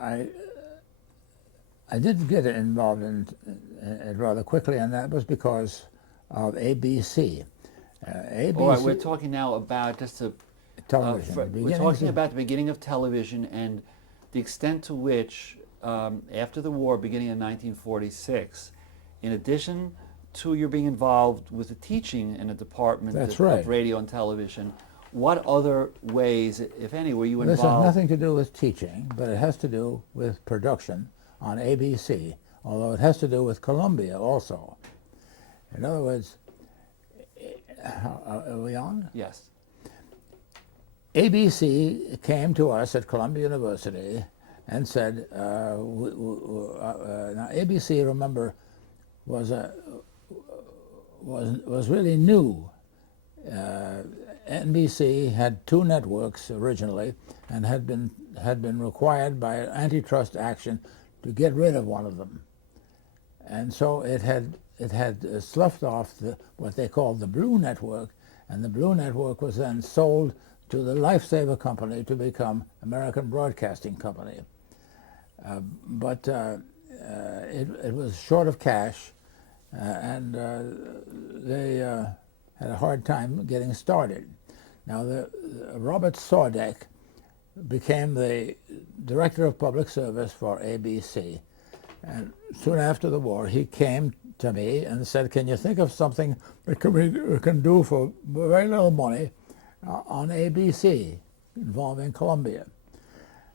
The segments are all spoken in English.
I did get involved in it rather quickly, and that was because of ABC. All right, we're ABC talking now about television, the we're beginnings talking of about the beginning of television and the extent to which, after the war, beginning in 1946, in addition to your being involved with the teaching in a department that's of right. radio and television, what other ways, if any, were you This has involved? nothing to do with teaching, but it has to do with production on ABC, although it has to do with Columbia also. In other words, are we on? Yes. ABC came to us at Columbia University and said, now ABC, remember, was really new. NBC had two networks originally, and had been required by antitrust action to get rid of one of them, and so it had sloughed off what they called the Blue Network, and the Blue Network was then sold to the Lifesaver Company to become American Broadcasting Company. But it was short of cash, and they had a hard time getting started. Now, Robert Sordek became the director of public service for ABC, and soon after the war, he came to me and said, "Can you think of something that we can do for very little money on ABC involving Columbia?"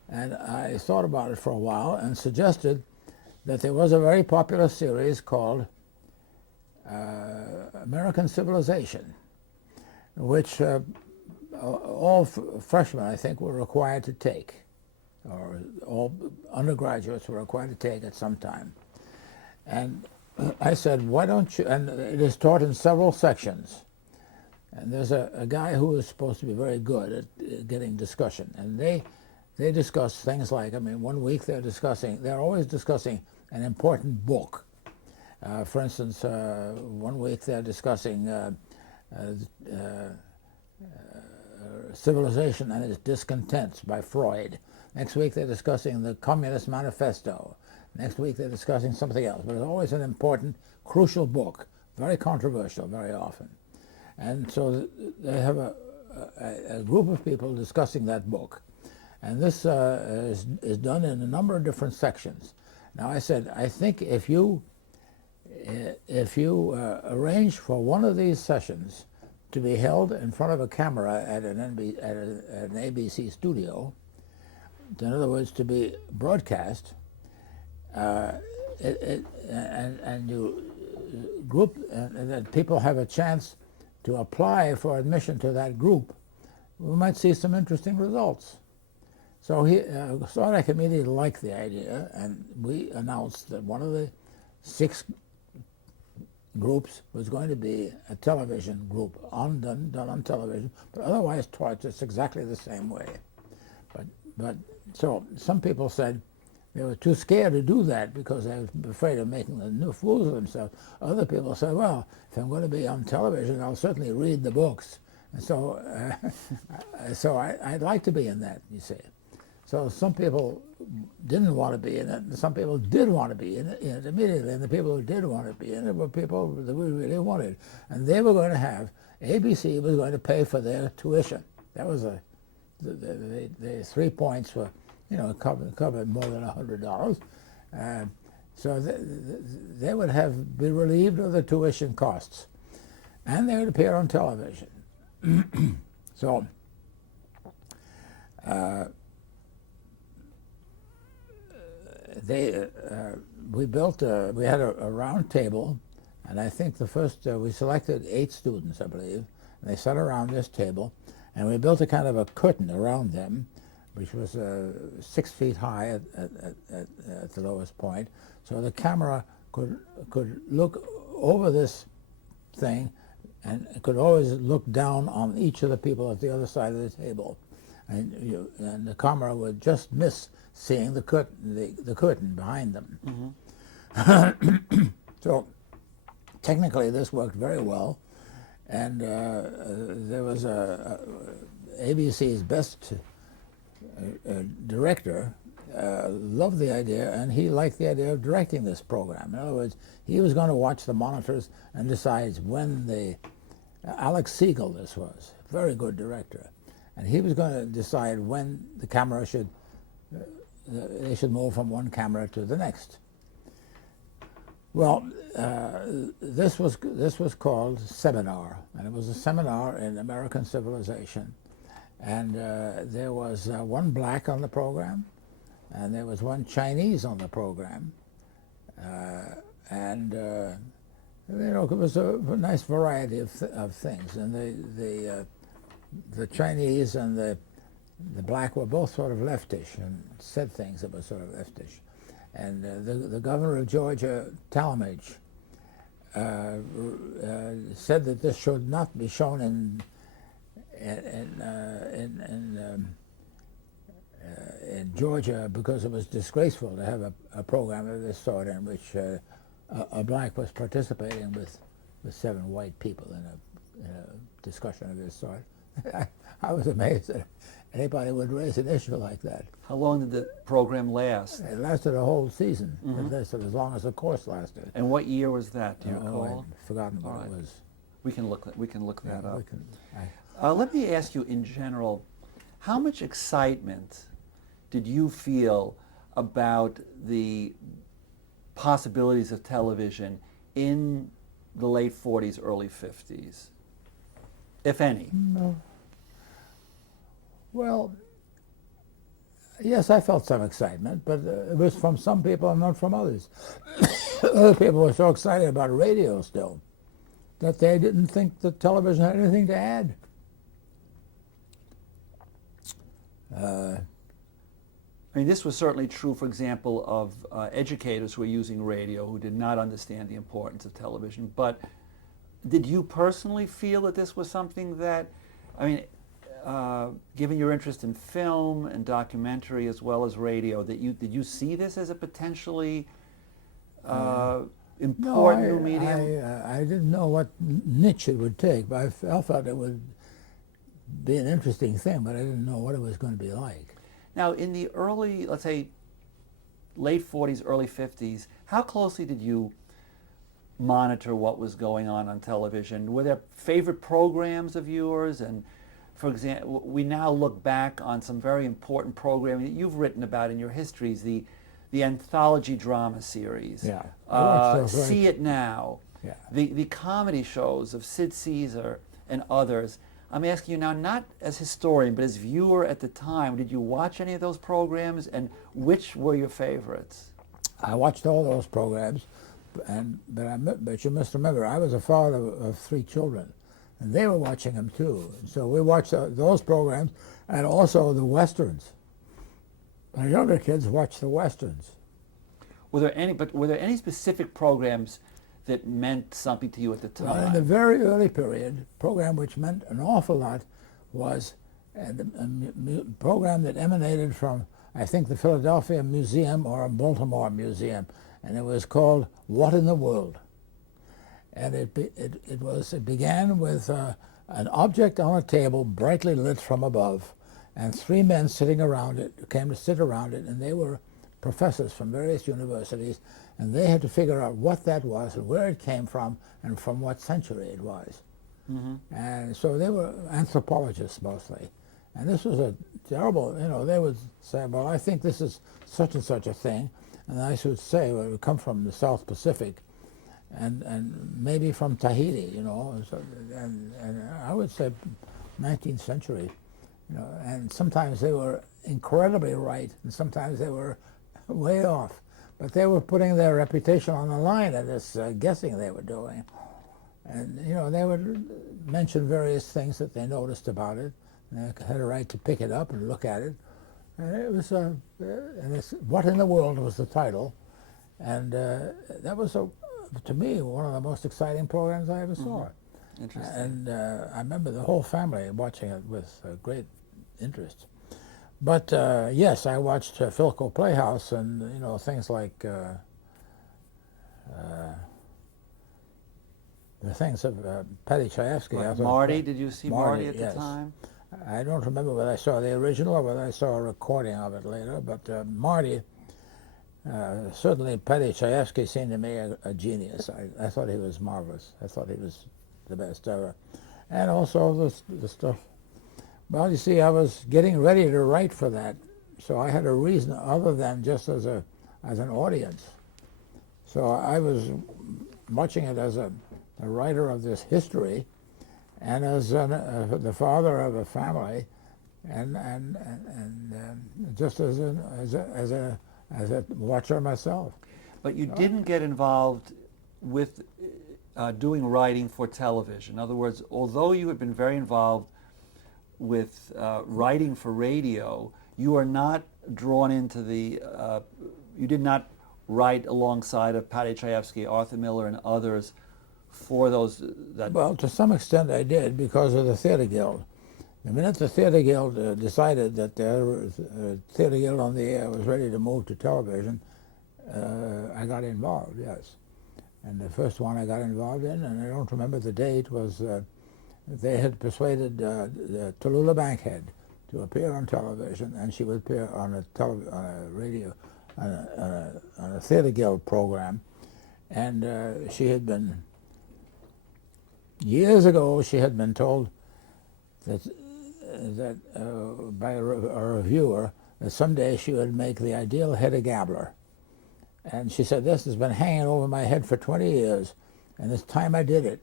And I thought about it for a while and suggested that there was a very popular series called American Civilization, which all freshmen, I think, were required to take, or all undergraduates were required to take at some time. And I said, why don't you, and it is taught in several sections. And there's a guy who is supposed to be very good at getting discussion. And they discuss things like, I mean, one week they're always discussing an important book. For instance, one week they're discussing Civilization and Its Discontents by Freud. Next week they're discussing the Communist Manifesto. Next week they're discussing something else. But it's always an important, crucial book, very controversial very often. And so they have a group of people discussing that book. And this is done in a number of different sections. Now I said, I think if you arrange for one of these sessions to be held in front of a camera at an ABC studio, in other words, to be broadcast, and you group, and that people have a chance to apply for admission to that group, we might see some interesting results. So Sordek immediately liked the idea, and we announced that one of the 6 groups was going to be a television group, done on television, but otherwise taught just exactly the same way. But so some people said they were too scared to do that because they were afraid of making the new fools of themselves. Other people said, well, if I'm going to be on television, I'll certainly read the books. And so, I'd like to be in that, you see. So some people didn't want to be in it, and some people did want to be in it immediately. And the people who did want to be in it were people that we really wanted. And they were going to have, ABC was going to pay for their tuition. That was the 3 points were, covered more than $100. So they would be relieved of the tuition costs. And they would appear on television. So, we had a round table, and I think the first, we selected 8 students, I believe, and they sat around this table, and we built a kind of a curtain around them, which was 6 feet high at the lowest point, so the camera could look over this thing, and it could always look down on each of the people at the other side of the table, and the camera would just miss seeing the curtain behind them. Mm-hmm. So technically this worked very well, and there was ABC's best director loved the idea, and he liked the idea of directing this program. In other words, he was going to watch the monitors and decide when the Alex Siegel, this was a very good director, and he was going to decide when the camera should they should move from one camera to the next. Well, this was called Seminar, and it was a seminar in American civilization, and there was one black on the program, and there was one Chinese on the program, and you know, it was a nice variety of things, and the Chinese and the black were both sort of leftish and said things that were sort of leftish. And the governor of Georgia, Talmadge, said that this should not be shown in Georgia because it was disgraceful to have a program of this sort in which a black was participating with 7 white people in a discussion of this sort. I was amazed that anybody would raise an issue like that. How long did the program last? It lasted a whole season. It lasted as long as the course lasted. And what year was that? Do you recall? I've forgotten what it was. We can look that up. We can, Let me ask you, in general, how much excitement did you feel about the possibilities of television in the late 40s, early 50s, if any? No. Well, yes, I felt some excitement, but it was from some people and not from others. Other people were so excited about radio still that they didn't think that television had anything to add. I mean, this was certainly true, for example, of educators who were using radio who did not understand the importance of television. But did you personally feel that this was something that, I mean, given your interest in film and documentary as well as radio, did you see this as a potentially important new medium? I didn't know what niche it would take, but I felt it would be an interesting thing, but I didn't know what it was going to be like. Now, in the early, let's say, late 40s, early 50s, how closely did you monitor what was going on television? Were there favorite programs of yours? And for example, we now look back on some very important programming that you've written about in your histories, the anthology drama series, See It Now, the comedy shows of Sid Caesar and others. I'm asking you now, not as historian, but as viewer at the time, did you watch any of those programs, and which were your favorites? I watched all those programs, but you must remember, I was a father of 3 children, and they were watching them too. So we watched those programs, and also the westerns. My younger kids watched the westerns. Were there any specific programs that meant something to you at the time? Well, in the very early period, program which meant an awful lot was a program that emanated from, I think, the Philadelphia Museum or a Baltimore Museum, and it was called What in the World? And it began with an object on a table brightly lit from above, and 3 men sitting around it came to sit around it, and they were professors from various universities, and they had to figure out what that was and where it came from and from what century it was. And so they were anthropologists mostly. And this was a terrible, you know, they would say, well, I think this is such and such a thing. And I should say, well, it would come from the South Pacific and maybe from Tahiti, you know. So, and I would say 19th century, you know. And sometimes they were incredibly right, and sometimes they were way off. But they were putting their reputation on the line in this guessing they were doing. And, you know, they would mention various things that they noticed about it. And they had a right to pick it up and look at it. And it was, and it's, What in the World was the title. And that was, to me, one of the most exciting programs I ever saw. Interesting. And I remember the whole family watching it with great interest. But yes, I watched Philco Playhouse and, you know, things like the things of Paddy Chayefsky. Marty, did you see Marty at the time? I don't remember whether I saw the original or whether I saw a recording of it later, but Marty, certainly Paddy Chayefsky seemed to me a genius. I thought he was marvelous. I thought he was the best ever. And also the stuff. Well, you see, I was getting ready to write for that, so I had a reason other than just as an audience. So I was watching it as a writer of this history, and as the father of a family, and just as a watcher myself. But you didn't get involved with doing writing for television. In other words, although you had been very involved with writing for radio, you are not drawn into the, you did not write alongside of Paddy Chayefsky, Arthur Miller, and others for those that... Well, to some extent I did because of the Theatre Guild. The minute the Theatre Guild decided that the Theatre Guild on the Air was ready to move to television, I got involved, yes. And the first one I got involved in, and I don't remember the date, was they had persuaded Tallulah Bankhead to appear on television, and she would appear on a radio, on a Theatre Guild program. And she had been, years ago, she had been told that by a reviewer that someday she would make the ideal Hedda Gabler. And she said, this has been hanging over my head for 20 years, and it's time I did it.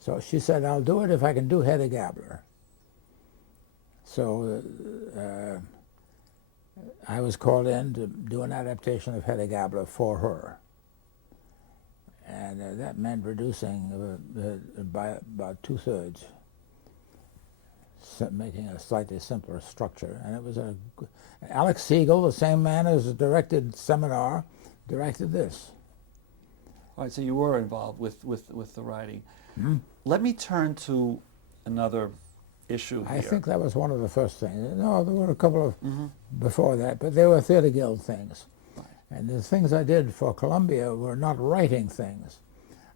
So she said, I'll do it if I can do Hedda Gabler. So I was called in to do an adaptation of Hedda Gabler for her. And that meant reducing by about 2/3, making a slightly simpler structure. And it was Alex Siegel, the same man who's directed Seminar, directed this. All right, so you were involved with the writing. Mm-hmm. Let me turn to another issue here. I think that was one of the first things. No, there were a couple of before that, but they were Theatre Guild things. Right. And the things I did for Columbia were not writing things.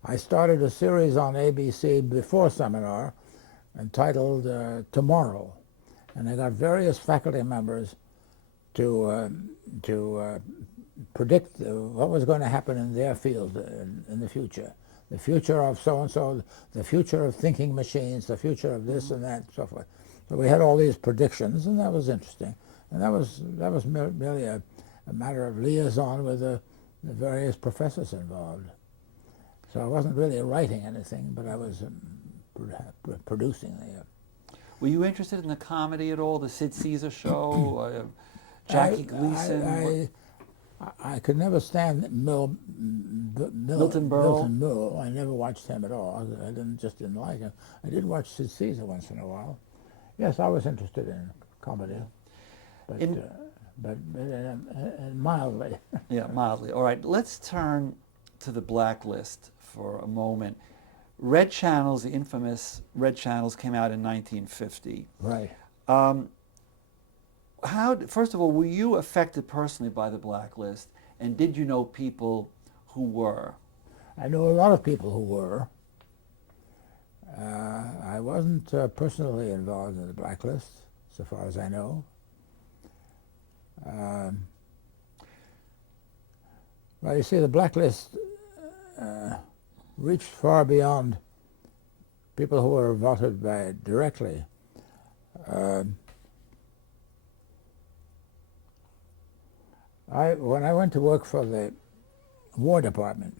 I started a series on ABC before Seminar entitled Tomorrow, and I got various faculty members to predict what was going to happen in their field in the future. The future of so-and-so, the future of thinking machines, the future of this and that, so forth. So we had all these predictions, and that was interesting. And that was merely a matter of liaison with the various professors involved. So I wasn't really writing anything, but I was producing the... Were you interested in the comedy at all? The Sid Caesar show, Jackie Gleason? I could never stand Milton Berle. Milton Berle. I never watched him at all. I just didn't like him. I did watch Sid Caesar once in a while. Yes, I was interested in comedy, but mildly. Yeah, mildly. All right, let's turn to the blacklist for a moment. Red Channels, the infamous Red Channels, came out in 1950. Right. First of all, were you affected personally by the blacklist, and did you know people who were? I knew a lot of people who were. I wasn't personally involved in the blacklist, so far as I know. Well, you see, the blacklist reached far beyond people who were voted by it directly. When I went to work for the War Department,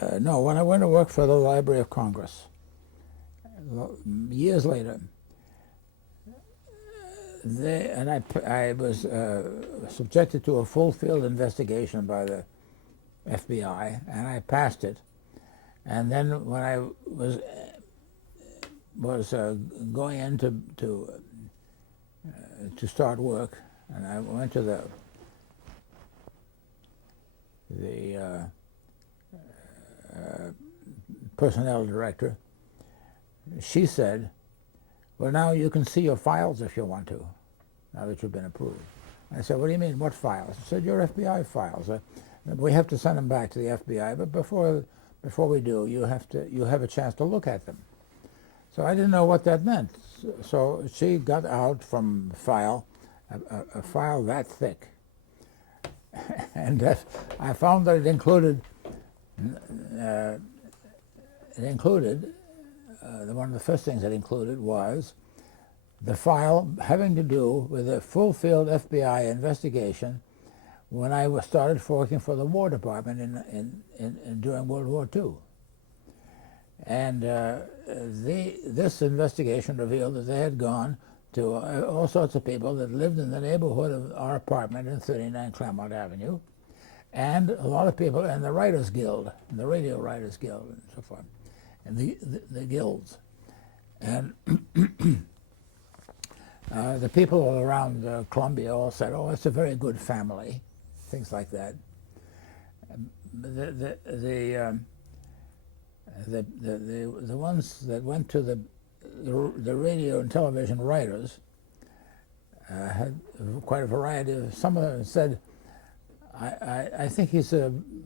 when I went to work for the Library of Congress, years later, I was subjected to a full field investigation by the FBI, and I passed it. And then when I was going in to start work, and I went to the personnel director, she said, well, now you can see your files if you want to, now that you've been approved. I said, what do you mean, what files? She said, your FBI files. We have to send them back to the FBI, but before we do, you have a chance to look at them. So I didn't know what that meant. So she got out from file a file that thick, and I found that it included one of the first things it included was the file having to do with a full-field FBI investigation when I started working for the War Department during World War II. And this investigation revealed that they had gone to all sorts of people that lived in the neighborhood of our apartment in 39 Claremont Avenue, and a lot of people in the Writers Guild, the Radio Writers Guild, and so forth, and the guilds. And the people all around Columbia all said, "Oh, it's a very good family," things like that. The ones that went to the radio and television writers had quite a variety of. Some of them said, I think he's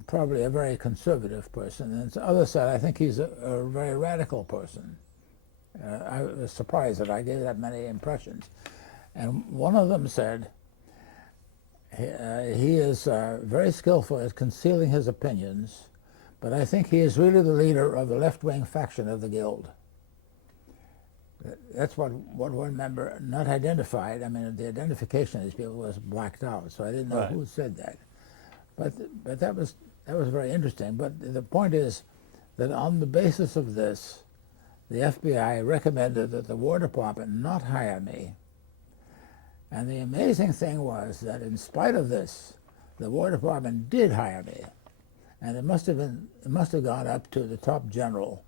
probably a very conservative person, and others said, I think he's a very radical person. I was surprised that I gave that many impressions. And one of them said, he is very skillful at concealing his opinions, but I think he is really the leader of the left-wing faction of the Guild. That's what one member not identified. I mean, the identification of these people was blacked out, so I didn't know who said that. But that was very interesting. But the point is that on the basis of this, the FBI recommended that the War Department not hire me. And the amazing thing was that in spite of this, the War Department did hire me. And it must have gone up to the top general,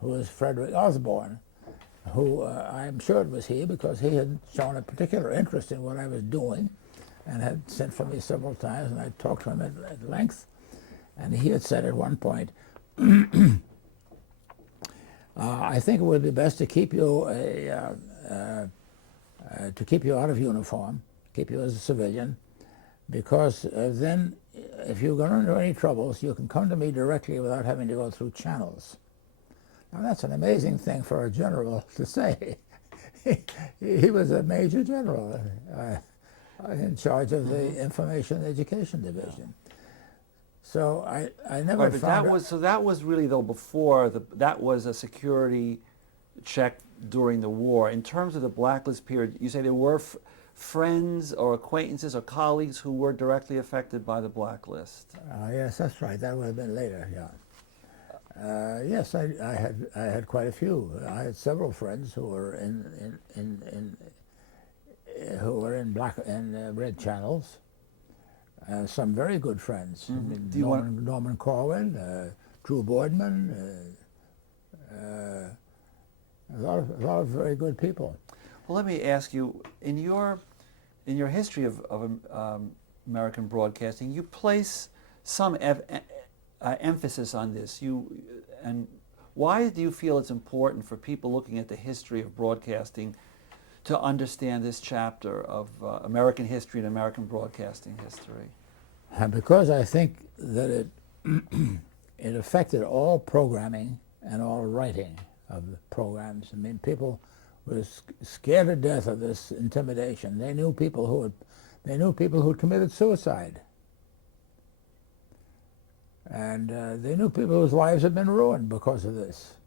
who was Frederick Osborne, who I'm sure it was he, because he had shown a particular interest in what I was doing and had sent for me several times, and I talked to him at length. And he had said at one point, I think it would be best to keep you out of uniform, keep you as a civilian, because then if you run into any troubles, you can come to me directly without having to go through channels. Now that's an amazing thing for a general to say. He was a major general in charge of the Information Education Division. So I never found... That was really, though, before, that was a security check during the war. In terms of the blacklist period, you say there were friends or acquaintances or colleagues who were directly affected by the blacklist. Yes, that's right. That would have been later, yeah. Yes, I had quite a few. I had several friends who were in black and red channels. Some very good friends. Mm-hmm. Norman Corwin, Drew Boardman, a lot of very good people. Well, let me ask you, in your history of American broadcasting, you place some emphasis on this. And why do you feel it's important for people looking at the history of broadcasting to understand this chapter of American history and American broadcasting history? Because I think that it affected all programming and all writing of the programs. I mean, people were scared to death of this intimidation. They knew people who committed suicide. And they knew people whose lives had been ruined because of this.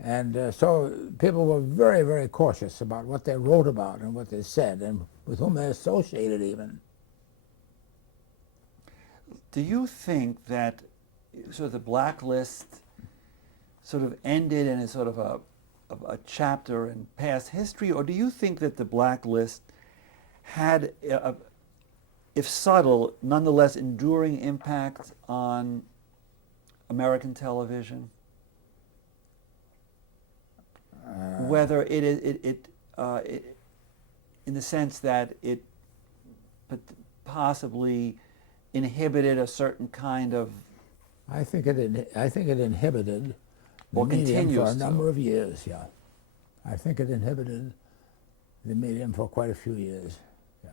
And so people were very, very cautious about what they wrote about and what they said and with whom they associated even. Do you think that sort of the blacklist sort of ended in a sort of a chapter in past history, or do you think that the blacklist had, if subtle, nonetheless enduring impact on American television? Whether it in the sense that it possibly inhibited a certain kind of... I think it inhibited the medium for a number of years, yeah. I think it inhibited the medium for quite a few years. Yeah.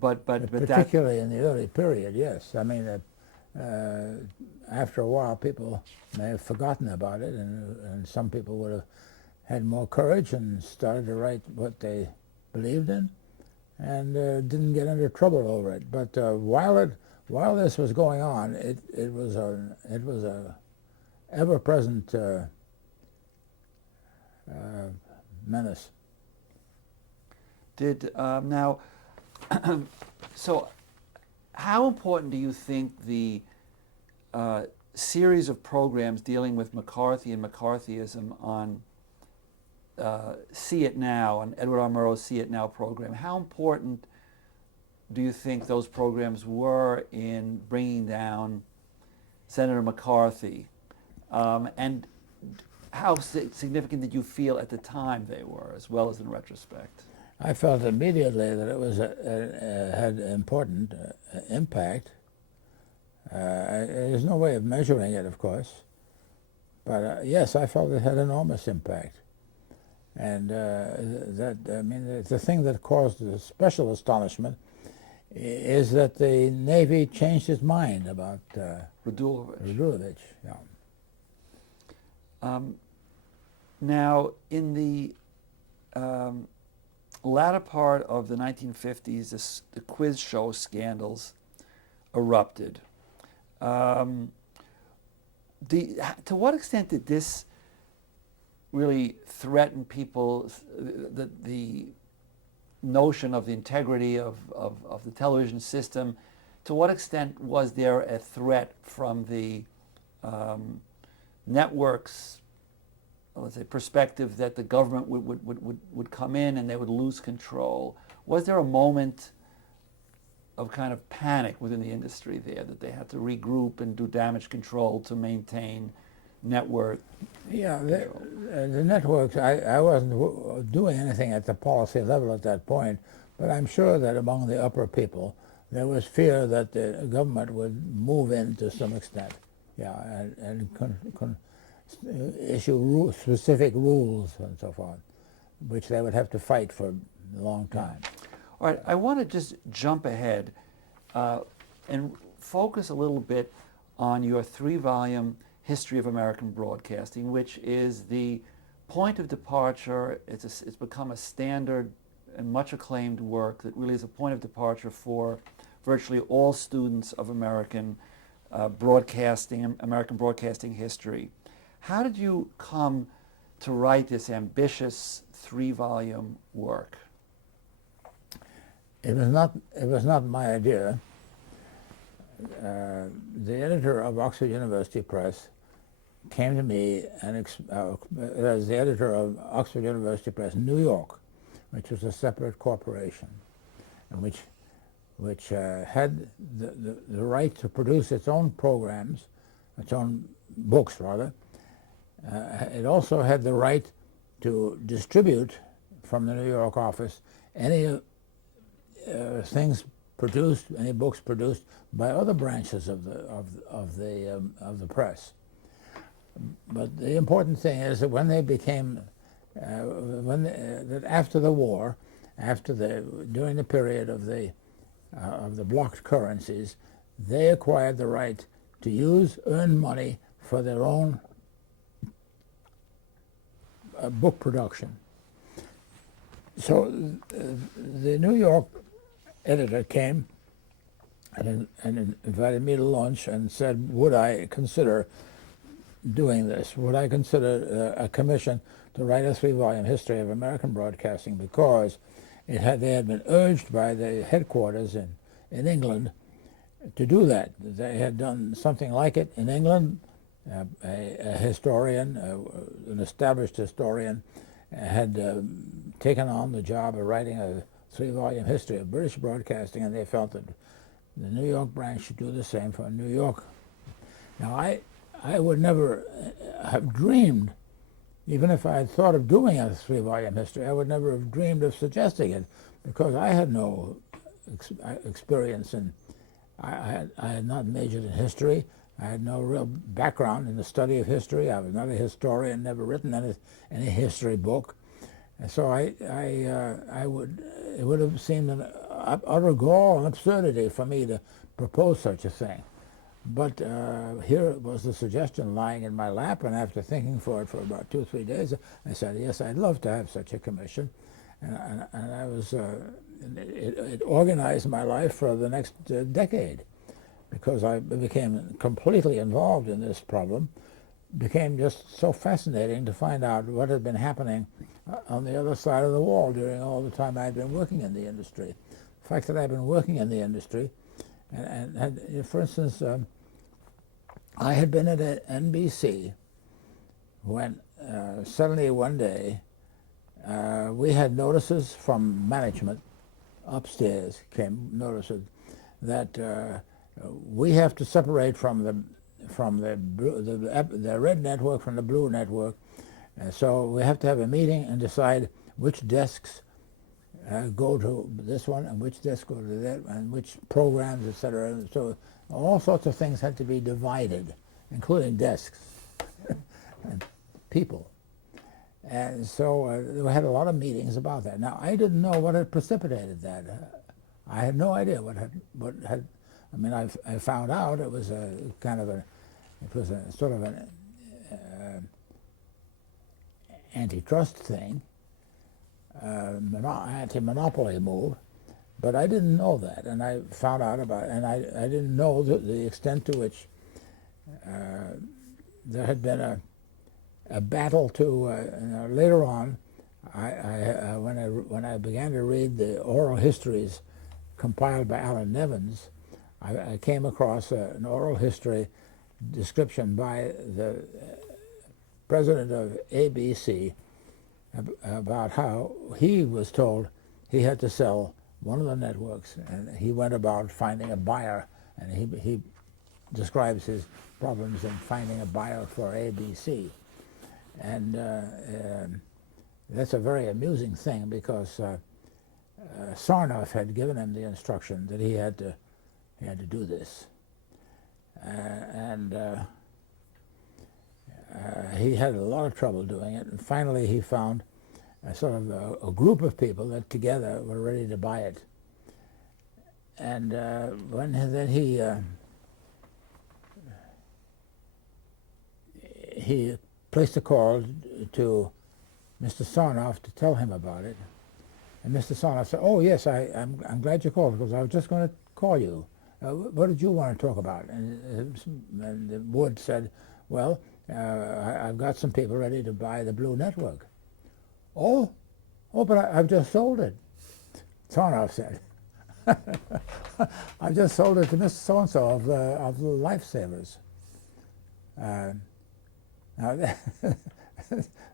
But particularly in the early period, yes. I mean, after a while, people may have forgotten about it, and some people would have had more courage and started to write what they believed in, and didn't get into trouble over it. But while this was going on, it was a ever-present menace. Did now, so how important do you think the series of programs dealing with McCarthy and McCarthyism on See It Now, and Edward R. Murrow's See It Now program, how important do you think those programs were in bringing down Senator McCarthy? And how significant did you feel at the time they were, as well as in retrospect? I felt immediately that it was had important impact. There's no way of measuring it, of course, but yes, I felt it had enormous impact. And the thing that caused the special astonishment is that the Navy changed its mind about Radulovich. Yeah. Now, in the latter part of the 1950s, the quiz show scandals erupted. To what extent did this really threaten people, the notion of the integrity of the television system? To what extent was there a threat from the networks, let's say, perspective that the government would come in and they would lose control? Was there a moment of kind of panic within the industry there, that they had to regroup and do damage control to maintain network? Yeah, the networks, I wasn't doing anything at the policy level at that point, but I'm sure that among the upper people there was fear that the government would move in to some extent, yeah, and issue specific rules and so forth, which they would have to fight for a long time. All right, I want to just jump ahead and focus a little bit on your 3-volume History of American Broadcasting, which is the point of departure. It's become a standard and much acclaimed work that really is a point of departure for virtually all students of American broadcasting history. How did you come to write this ambitious 3-volume work? It was not my idea. The editor of Oxford University Press came to me and as the editor of Oxford University Press, New York, which was a separate corporation, and which had the right to produce its own programs, its own books rather. It also had the right to distribute from the New York office any things produced, any books produced by other branches of the press. But the important thing is that when they became, that after the war, during the period of the blocked currencies, they acquired the right to earn money for their own book production. So the New York editor came and invited me to lunch and said, would I consider doing this? Would I consider a commission to write a 3-volume history of American broadcasting, because they had been urged by the headquarters in England to do that. They had done something like it in England. A historian, an established historian, had taken on the job of writing a 3-volume history of British broadcasting, and they felt that the New York branch should do the same for New York. Now, I would never have dreamed, even if I had thought of doing a 3-volume history, I would never have dreamed of suggesting it, because I had no experience in, I had not majored in history. I had no real background in the study of history. I was not a historian, never written any history book. And so it would have seemed an utter gall and absurdity for me to propose such a thing. But here was the suggestion lying in my lap, and after thinking for it for about 2 or 3 days, I said, yes, I'd love to have such a commission. And I was, it organized my life for the next decade, because I became completely involved in this problem. Became just so fascinating to find out what had been happening on the other side of the wall during all the time I'd been working in the industry. The fact that I'd been working in the industry, and for instance, I had been at NBC when suddenly one day we had notices from management upstairs, came notices that we have to separate from the red network from the blue network. So we have to have a meeting and decide which desks go to this one and which desks go to that and which programs, etc. So all sorts of things had to be divided, including desks and people. And so we had a lot of meetings about that. Now, I didn't know what had precipitated that. I had no idea what had. I mean, I found out it was a kind of it was a sort of an antitrust thing, anti-monopoly move, but I didn't know that, and I found out about it, and I didn't know the extent to which there had been a battle to, later on, when I began to read the oral histories compiled by Alan Nevins, I came across an oral history description by the president of ABC about how he was told he had to sell one of the networks, and he went about finding a buyer, and he describes his problems in finding a buyer for ABC. And that's a very amusing thing, because Sarnoff had given him the instruction that he had to do this. He had a lot of trouble doing it, and finally he found a sort of a group of people that together were ready to buy it. And then he placed a call to Mr. Sarnoff to tell him about it. And Mr. Sarnoff said, "Oh yes, I'm glad you called, because I was just going to call you. What did you want to talk about?" And Wood said, "Well, I've got some people ready to buy the Blue Network." Oh, but I've just sold it," Sarnoff said. "I've just sold it to Mr. So-and-so of the Lifesavers." Now,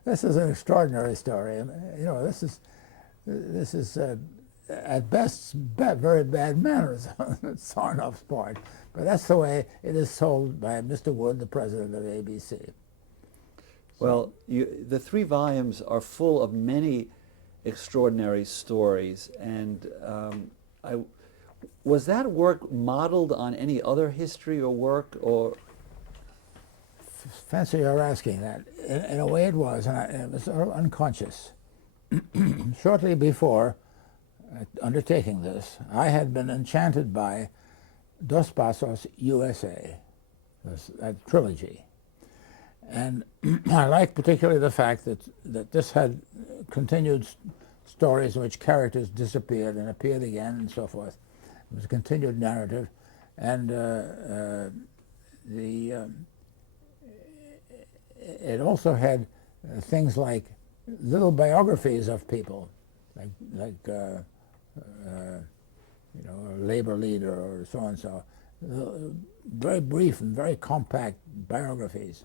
this is an extraordinary story. You know, this is at best very bad manners on Sarnoff's part, but that's the way it is sold by Mr. Wood, the president of ABC. Well, the 3 volumes are full of many extraordinary stories, and was that work modeled on any other history or work, or? Fancy you're asking that. In a way it was, and it was sort of unconscious. Shortly before undertaking this, I had been enchanted by Dos Passos USA, that trilogy. And I liked particularly the fact that this had continued stories in which characters disappeared and appeared again and so forth. It was a continued narrative. And it also had things like little biographies of people, like you know, a labor leader or so and so. Very brief and very compact biographies.